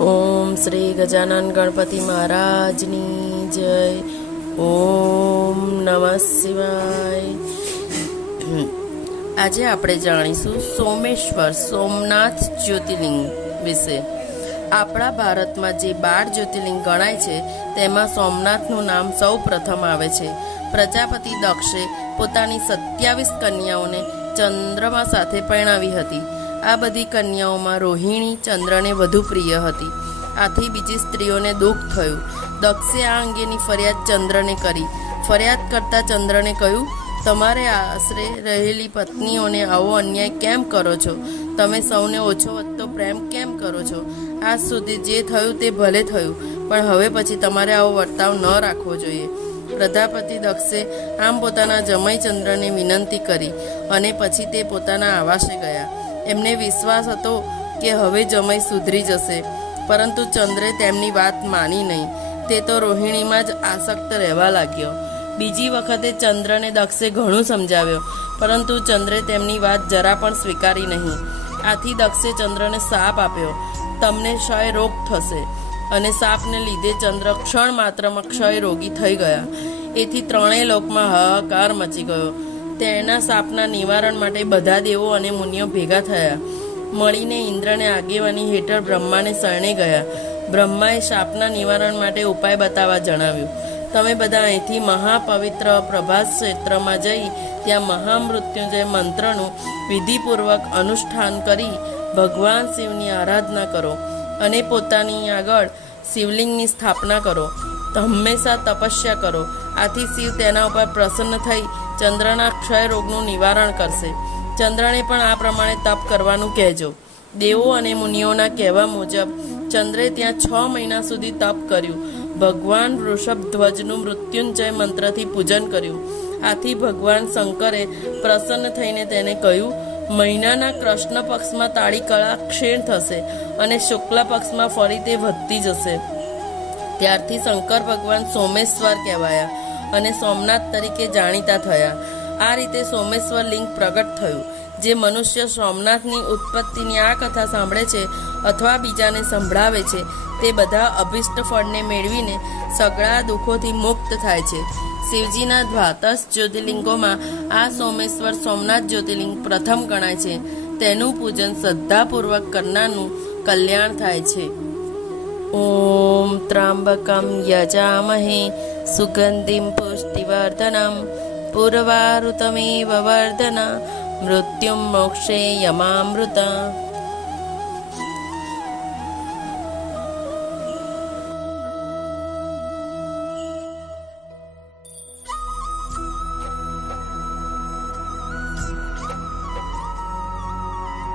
ઓમ શ્રી ગજાનન ગણપતિ મહારાજની જય. ઓમ નમઃ શિવાય. આજે આપણે જાણીશું સોમેશ્વર સોમનાથ જ્યોતિર્લિંગ વિશે. આપણા ભારતમાં જે 12 જ્યોતિર્લિંગ ગણાય છે તેમાં સોમનાથનું નામ સૌ પ્રથમ આવે છે. પ્રજાપતિ દક્ષે પોતાની 27 કન્યાઓને ચંદ્રમા સાથે પરણાવી હતી. આ બધી કન્યાઓમાં રોહિણી ચંદ્રને વધુ પ્રિય હતી. આથી બીજી સ્ત્રીઓને દુઃખ થયું. દક્ષે આ અંગેની ફરિયાદ ચંદ્રને કરી. ફરિયાદ કરતા ચંદ્રને કહ્યું, તમારે આશરે રહેલી પત્નીઓને આવો અન્યાય કેમ કરો છો? તમે સૌને ઓછો વધતો પ્રેમ કેમ કરો છો? આજ સુધી જે થયું તે ભલે થયું, પણ હવે પછી તમારે આવો વર્તાવ ન રાખવો જોઈએ. પ્રજાપતિ દક્ષે આમ પોતાના જમાઈ ચંદ્રને વિનંતી કરી અને પછી તે પોતાના આવાસે ગયા. એમને વિશ્વાસ હતો કે હવે જમાઈ સુધરી જશે, પરંતુ ચંદ્રે તેમની વાત માની નહીં. તે તો રોહિણીમાં જ આસક્ત રહેવા લાગ્યો. બીજી વખતે ચંદ્રને દક્ષે ઘણું સમજાવ્યો, પરંતુ ચંદ્રે તેમની વાત જરા પણ સ્વીકારી નહીં. આથી દક્ષે ચંદ્રને શાપ આપ્યો, તમને ક્ષય રોગ થશે. અને શાપને લીધે ચંદ્ર ક્ષણ માત્રમાં ક્ષય રોગી થઈ ગયા. એથી ત્રણેય લોકમાં હાહાકાર મચી ગયો. તેના શાપના નિવારણ માટે બધા દેવો અને મુનિઓ ભેગા થયા. મળીને ઇન્દ્રને આગેવાની હેઠળ બ્રહ્માને શરણે ગયા. બ્રહ્માએ શાપના નિવારણ માટે ઉપાય બતાવવા જણાવ્યું. તમે બધા અહીંથી મહાપવિત્ર પ્રભાસ ક્ષેત્રમાં જઈ ત્યાં મહામૃત્યુંજય મંત્રનું વિધિપૂર્વક અનુષ્ઠાન કરી ભગવાન શિવની આરાધના કરો અને પોતાની આગળ શિવલિંગની સ્થાપના કરો. હંમેશા તપસ્યા કરો. આથી શિવ તેના ઉપર પ્રસન્ન થઈ ચંદ્રના ક્ષય રોગનું નિવારણ કરશે. ચંદ્રને પણ આ પ્રમાણે તપ કરવાનું કહેજો. દેવો અને મુનિઓના કહેવા મુજબ ચંદ્રે ત્યાં 6 મહિના સુધી તપ કર્યું. ભગવાન વૃષભધ્વજનું મૃત્યુંજય મંત્રથી પૂજન કર્યું. આથી ભગવાન શંકરે પ્રસન્ન થઈને તેને કહ્યું, મહિનાના કૃષ્ણ પક્ષમાં તાળી કળા ક્ષીણ થશે અને શુક્લ પક્ષમાં ફરી તે વધતી જશે. ત્યારથી શંકર ભગવાન સોમેશ્વર કહેવાયા અને સોમનાથ તરીકે જાણીતા થયા. આ રીતે સોમેશ્વર લિંગ પ્રગટ થયું. જે મનુષ્ય સોમનાથની ઉત્પત્તિની આ કથા સાંભળે છે અથવા બીજાને સંભળાવે છે તે બધા અભિષ્ટ ફળને મેળવીને સગળા દુઃખોથી મુક્ત થાય છે. શિવજીના 12 જ્યોતિર્લિંગોમાં આ સોમેશ્વર સોમનાથ જ્યોતિર્લિંગ પ્રથમ ગણાય છે. તેનું પૂજન શ્રદ્ધાપૂર્વક કરનારનું કલ્યાણ થાય છે. ઓમ ત્રાંબકમ યજામહે સુગંધિમ પુષ્ટિવર્ધનમ પૂર્વારુતમેવ વર્ધના મૃત્યુમ મોક્ષે યમામૃતા.